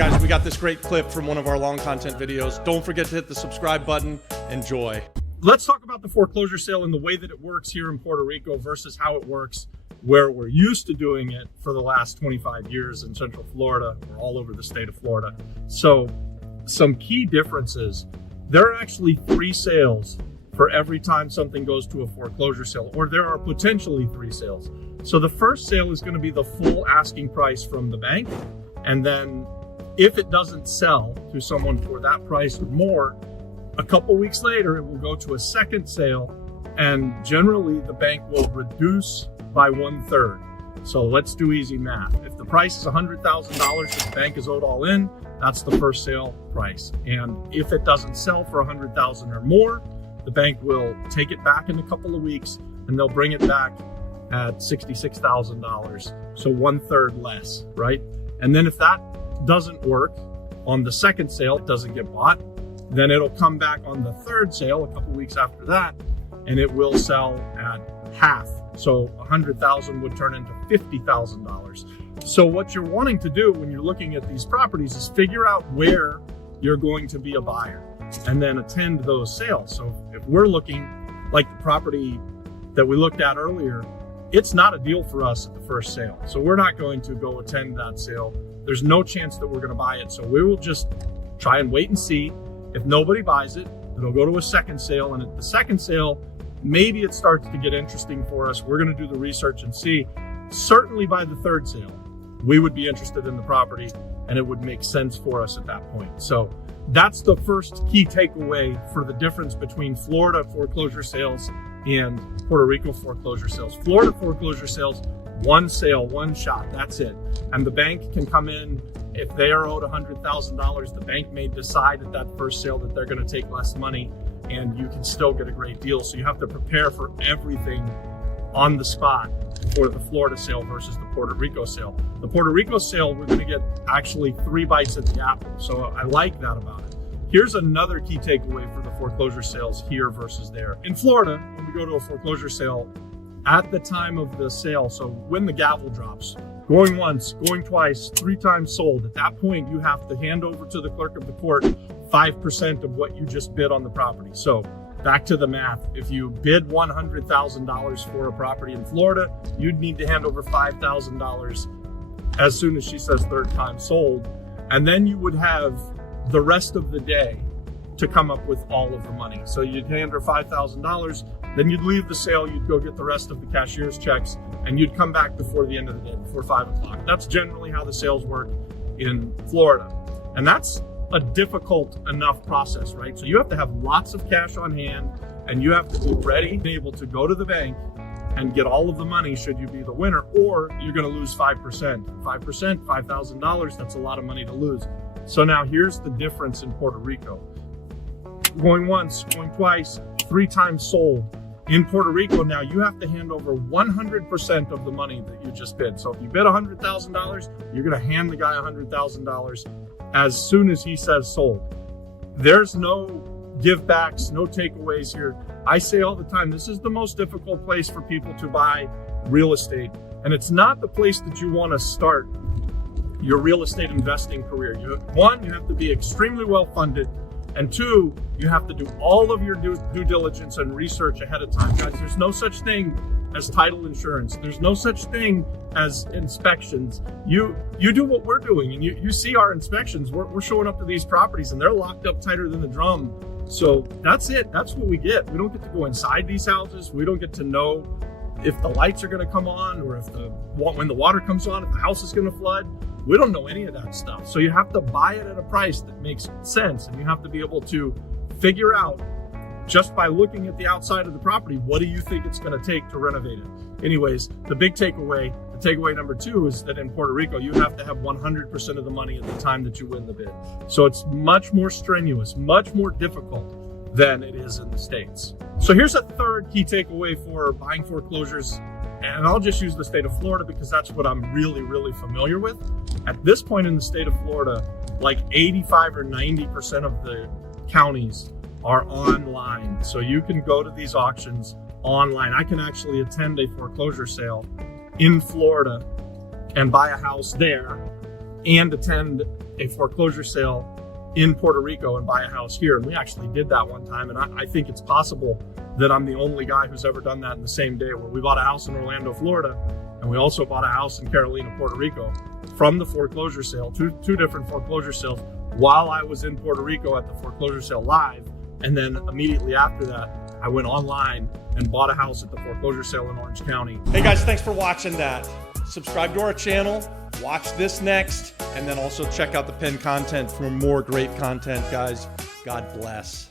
guys, we got this great clip from one of our long content videos. Don't forget to hit the subscribe button. Enjoy. Let's talk about the foreclosure sale and the way that it works here in Puerto Rico versus how it works where we're used to doing it for the last 25 years in Central Florida or all over the state of Florida. So some key differences. There are actually 3 sales for every time something goes to a foreclosure sale, or there are potentially 3 sales. So the first sale is going to be the full asking price from the bank. And then if it doesn't sell to someone for that price or more, a couple weeks later, it will go to a second sale. And generally the bank will reduce by 1/3. So let's do easy math. If the price is $100,000 that the bank is owed all in, that's the first sale price. And if it doesn't sell for $100,000 or more, the bank will take it back in a couple of weeks and they'll bring it back at $66,000. So 1/3 less, right? And then if that doesn't work on the second sale, it doesn't get bought, then it'll come back on the third sale a couple weeks after that, and it will sell at half. So 100,000 would turn into $50,000. So what you're wanting to do when you're looking at these properties is figure out where you're going to be a buyer and then attend those sales. So if we're looking like the property that we looked at earlier, it's not a deal for us at the first sale. So we're not going to go attend that sale. There's no chance that we're going to buy it. So we will just try and wait and see. If nobody buys it, it'll go to a second sale. And at the second sale, maybe it starts to get interesting for us. We're going to do the research and see. Certainly by the third sale, we would be interested in the property and it would make sense for us at that point. So that's the first key takeaway for the difference between Florida foreclosure sales and Puerto Rico foreclosure sales. Florida foreclosure sales, one sale, one shot, that's it. And the bank can come in. If they are owed $100,000, the bank may decide at that first sale that they're going to take less money and you can still get a great deal. So you have to prepare for everything on the spot for the Florida sale versus the Puerto Rico sale. The Puerto Rico sale, we're going to get actually 3 bites at the apple. So I like that about it. Here's another key takeaway for the foreclosure sales here versus there. In Florida, when we go to a foreclosure sale, at the time of the sale, so when the gavel drops, going once, going twice, 3 times sold, at that point you have to hand over to the clerk of the court 5% of what you just bid on the property. So back to the math, if you bid $100,000 for a property in Florida, you'd need to hand over $5,000 as soon as she says 3rd time sold. And then you would have the rest of the day to come up with all of the money. So you'd hand her $5,000, then you'd leave the sale, you'd go get the rest of the cashier's checks, and you'd come back before the end of the day, before 5 o'clock. That's generally how the sales work in Florida. And that's a difficult enough process, right? So you have to have lots of cash on hand and you have to be ready and able to go to the bank and get all of the money should you be the winner, or you're going to lose 5%. 5%, $5,000, that's a lot of money to lose. So now here's the difference in Puerto Rico. Going once, going twice, 3 times sold. In Puerto Rico now, you have to hand over 100% of the money that you just bid. So if you bid $100,000, you're going to hand the guy $100,000 as soon as he says sold. There's no give backs, no takeaways here. I say all the time, this is the most difficult place for people to buy real estate. And it's not the place that you want to start your real estate investing career. One, you have to be extremely well funded. And 2, you have to do all of your due diligence and research ahead of time. Guys, there's no such thing as title insurance. There's no such thing as inspections. You do what we're doing and you see our inspections. We're showing up to these properties and they're locked up tighter than the drum. So that's it. That's what we get. We don't get to go inside these houses. We don't get to know if the lights are going to come on or when the water comes on, if the house is going to flood. We don't know any of that stuff. So you have to buy it at a price that makes sense. And you have to be able to figure out, just by looking at the outside of the property, what do you think it's going to take to renovate it? Anyways, the big takeaway, takeaway number 2 is that in Puerto Rico, you have to have 100% of the money at the time that you win the bid. So it's much more strenuous, much more difficult than it is in the States. So here's a third key takeaway for buying foreclosures. And I'll just use the state of Florida because that's what I'm really, really familiar with. At this point in the state of Florida, like 85 or 90% of the counties are online. So you can go to these auctions online. I can actually attend a foreclosure sale in Florida and buy a house there and attend a foreclosure sale in Puerto Rico and buy a house here. And we actually did that one time. And I think it's possible that I'm the only guy who's ever done that in the same day, where we bought a house in Orlando, Florida, and we also bought a house in Carolina, Puerto Rico from the foreclosure sale, two different foreclosure sales, while I was in Puerto Rico at the foreclosure sale live. And then immediately after that, I went online and bought a house at the foreclosure sale in Orange County. Hey guys, thanks for watching that. Subscribe to our channel, watch this next, and then also check out the pinned content for more great content, guys. God bless.